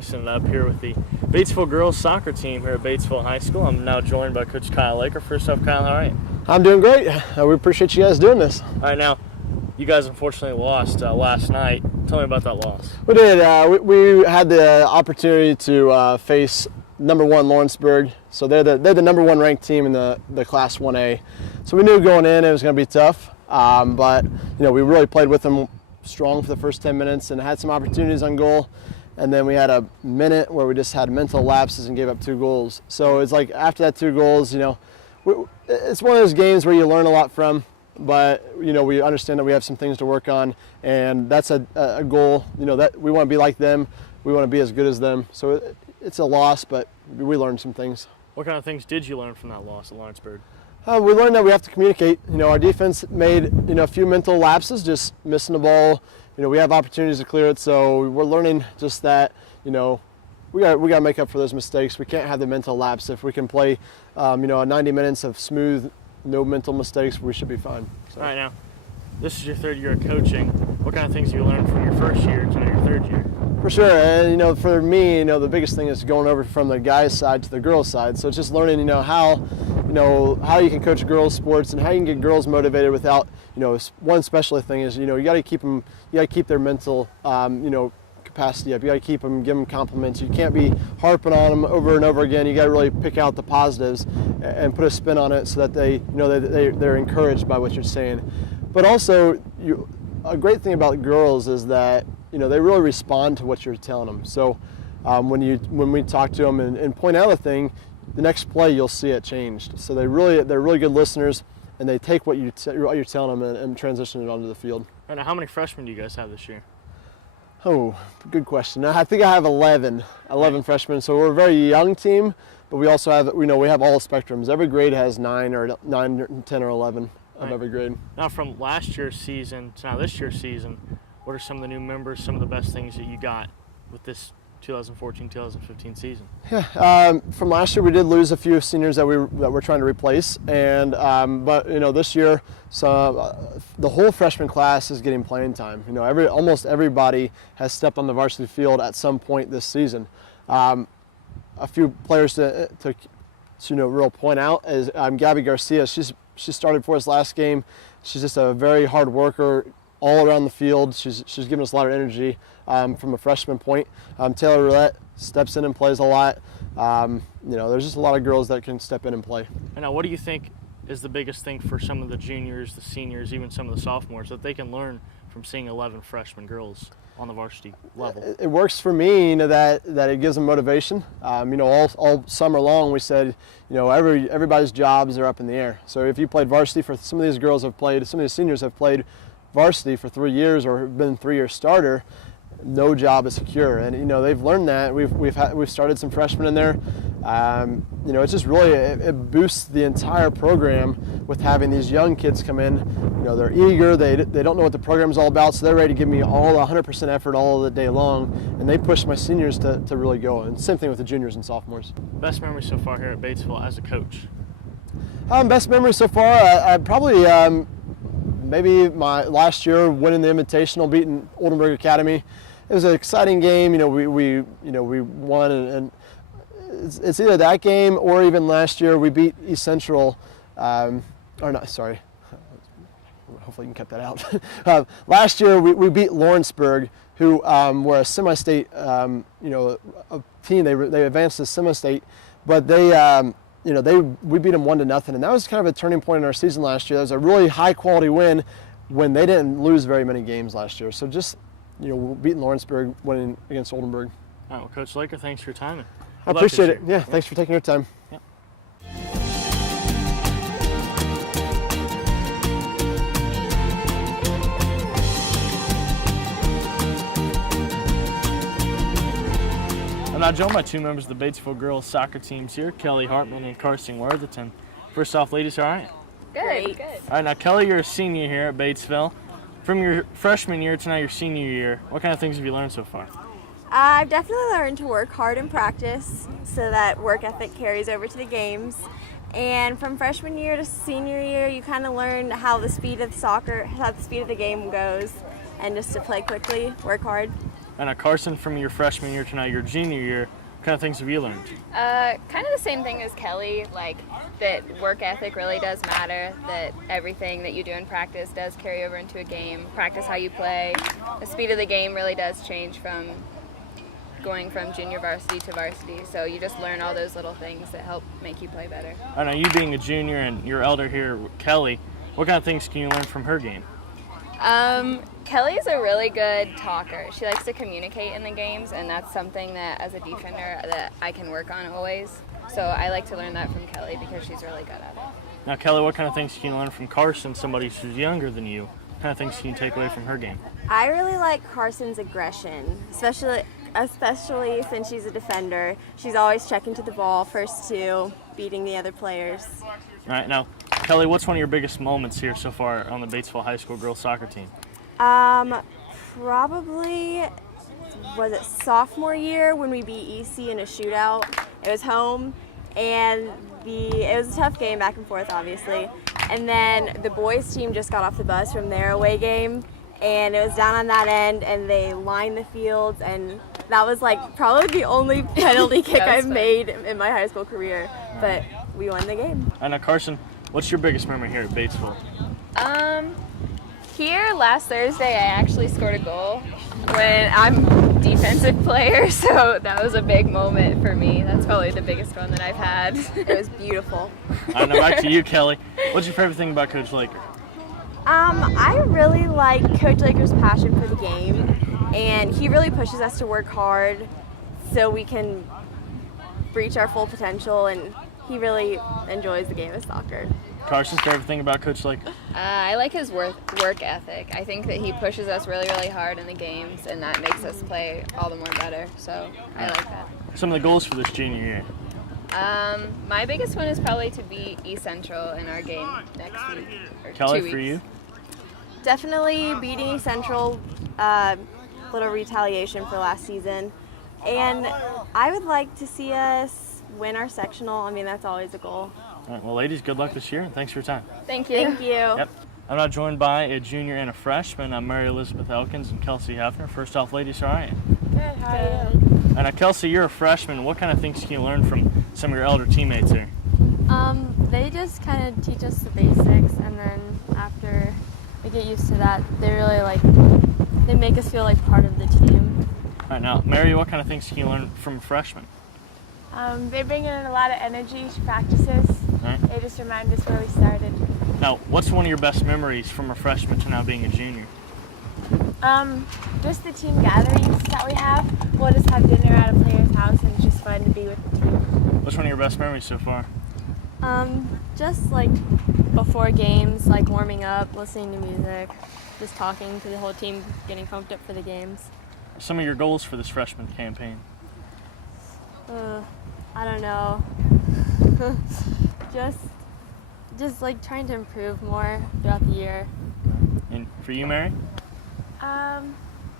Slicin it up here with the Batesville Girls Soccer team here at Batesville High School. I'm now joined by Coach Kyle Laker. First off, Kyle, how are you? I'm doing great. We appreciate you guys doing this. All right, now, you guys unfortunately lost last night. Tell me about that loss. We did. We had the opportunity to face number 1 Lawrenceburg. So they're the number 1 ranked team in the Class 1A. So we knew going in it was going to be tough. But we really played with them strong for the first 10 minutes and had some opportunities on goal. And then we had a minute where we just had mental lapses and gave up 2 goals. So it's like after that 2 goals, it's one of those games where you learn a lot from. But we understand that we have some things to work on, and that's a goal. That we want to be like them. We want to be as good as them. So it's a loss, but we learned some things. What kind of things did you learn from that loss at Lawrenceburg? We learned that we have to communicate. Our defense made a few mental lapses, just missing the ball. We have opportunities to clear it, so we're learning just that. We got to make up for those mistakes. We can't have the mental lapse. If we can play, 90 minutes of smooth, no mental mistakes, we should be fine. So. All right, now, this is your 3rd year of coaching. What kind of things have you learned from your first year to now your 3rd year? For sure, and for me, the biggest thing is going over from the guys' side to the girls' side. So it's just learning, how you can coach girls' sports and how you can get girls motivated without, one special thing is, you got to keep them, you got to keep their mental, capacity up. You got to keep them, give them compliments. You can't be harping on them over and over again. You got to really pick out the positives and put a spin on it so that they're encouraged by what you're saying. But also, a great thing about girls is that they really respond to what you're telling them. So when we talk to them and point out a thing, the next play you'll see it changed. So they're really good listeners, and they take what you're telling them and transition it onto the field. And how many freshmen do you guys have this year? Oh, good question. I think I have 11 freshmen. So we're a very young team, but we also have, we have all spectrums. Every grade has 9 or 10 or 11 of every grade. Now from last year's season to now this year's season, what are some of the new members, some of the best things that you got with this 2014-2015 season? Yeah, from last year we did lose a few seniors that we're trying to replace, and but this year, the whole freshman class is getting playing time. Almost everybody has stepped on the varsity field at some point this season. A few players to real point out is Gabby Garcia. She started for us last game. She's just a very hard worker all around the field. She's giving us a lot of energy from a freshman point. Taylor Roulette steps in and plays a lot. There's just a lot of girls that can step in and play. And now, what do you think is the biggest thing for some of the juniors, the seniors, even some of the sophomores that they can learn from seeing 11 freshman girls on the varsity level? It works for me, that it gives them motivation. All summer long we said, everybody's jobs are up in the air. So if you played varsity, for some of these girls some of these seniors have played varsity for 3 years or been a 3-year starter, no job is secure, and they've learned that. We've started some freshmen in there. It's just really it boosts the entire program with having these young kids come in. They're eager. They don't know what the program's all about, so they're ready to give me all 100% effort all the day long, and they push my seniors to really go. And same thing with the juniors and sophomores. Best memory so far here at Batesville as a coach? Best memory so far, I probably. Maybe my last year winning the Invitational, beating Oldenburg Academy. It was an exciting game. We won, and it's either that game or even last year we beat East Central. Hopefully you can cut that out. Last year we beat Lawrenceburg, who were a semi-state, a team. They advanced to semi-state, but we beat them 1-0, and that was kind of a turning point in our season last year. That was a really high-quality win when they didn't lose very many games last year. So just, beating Lawrenceburg, winning against Oldenburg. All right, well, Coach Laker, thanks for your time. I appreciate it. Yeah, thanks for taking your time. Yep. I'm now joined by 2 members of the Batesville Girls Soccer teams here, Kelly Hartman and Carson Worthington. First off, ladies, all right? Good. All right, now Kelly, you're a senior here at Batesville. From your freshman year to now your senior year, what kind of things have you learned so far? I've definitely learned to work hard in practice so that work ethic carries over to the games. And from freshman year to senior year, you kind of learn how the speed of the game goes, and just to play quickly, work hard. And Carson, from your freshman year to now your junior year, what kind of things have you learned? Kind of the same thing as Kelly, like that work ethic really does matter, that everything that you do in practice does carry over into a game. Practice how you play. The speed of the game really does change from going from junior varsity to varsity, so you just learn all those little things that help make you play better. I know you being a junior and your elder here, Kelly, what kind of things can you learn from her game? Kelly's a really good talker. She likes to communicate in the games, and that's something that as a defender that I can work on always. So I like to learn that from Kelly because she's really good at it. Now, Kelly, what kind of things can you learn from Carson, somebody who's younger than you? What kind of things can you take away from her game? I really like Carson's aggression, especially since she's a defender. She's always checking to the ball first to beating the other players. All right, now, Kelly, what's one of your biggest moments here so far on the Batesville High School girls soccer team? Probably, was it sophomore year when we beat EC in a shootout? It was home, and it was a tough game back and forth, obviously. And then the boys team just got off the bus from their away game, and it was down on that end, and they lined the fields, and that was like probably the only penalty kick I've made in my high school career. But we won the game. And now, Carson, what's your biggest memory here at Batesville? Here last Thursday I actually scored a goal when I'm a defensive player, so that was a big moment for me. That's probably the biggest one that I've had. It was beautiful. Now back to you, Kelly. What's your favorite thing about Coach Laker? I really like Coach Laker's passion for the game, and he really pushes us to work hard so we can reach our full potential, and he really enjoys the game of soccer. Carson's favorite thing about Coach Laker? I like his work ethic. I think that he pushes us really, really hard in the games, and that makes us play all the more better, so I like that. Some of the goals for this junior year? My biggest one is probably to beat East Central in our game next week. Kelly, 2 weeks. for you? Definitely beating East Central, little retaliation for last season. And I would like to see us win our sectional. I mean, that's always a goal. All right, well, ladies, good luck this year, and thanks for your time. Thank you. Thank you. Yep. I'm now joined by a junior and a freshman. I'm Mary Elizabeth Elkins and Kelsey Hefner. First off, ladies, how are you? Good. How are you? And Kelsey, you're a freshman. What kind of things can you learn from some of your elder teammates here? They just kind of teach us the basics, and then after we get used to that, they make us feel like part of the team. All right, now, Mary, what kind of things can you learn from a freshman? They bring in a lot of energy to practices. Right. They just remind us where we started. Now, what's one of your best memories from a freshman to now being a junior? Just the team gatherings that we have. We'll just have dinner at a player's house, and it's just fun to be with the team. What's one of your best memories so far? Just like before games, like warming up, listening to music, just talking to the whole team, getting pumped up for the games. Some of your goals for this freshman campaign? I don't know. just like trying to improve more throughout the year. And for you, Mary?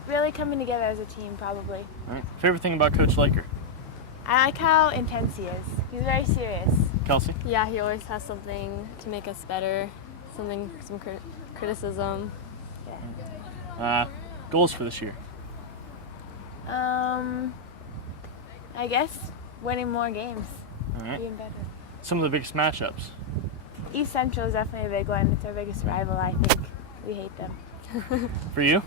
Really coming together as a team, probably. All right. Favorite thing about Coach Laker? I like how intense he is. He's very serious. Kelsey? Yeah, he always has something to make us better, some criticism. Goals for this year? I guess winning more games. All right. Being better. Some of the biggest matchups? East Central is definitely a big one. It's our biggest rival, I think. We hate them. For you?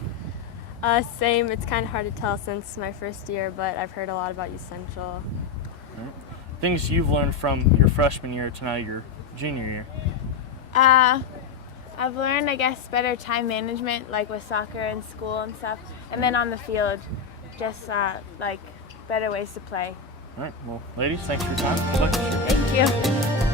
Same. It's kind of hard to tell since my first year, but I've heard a lot about East Central. All right. Things you've learned from your freshman year to now your junior year? I've learned, I guess, better time management, like with soccer and school and stuff. And then on the field, just like better ways to play. All right. Well, ladies, thanks for your time. Good luck this year. Thank you.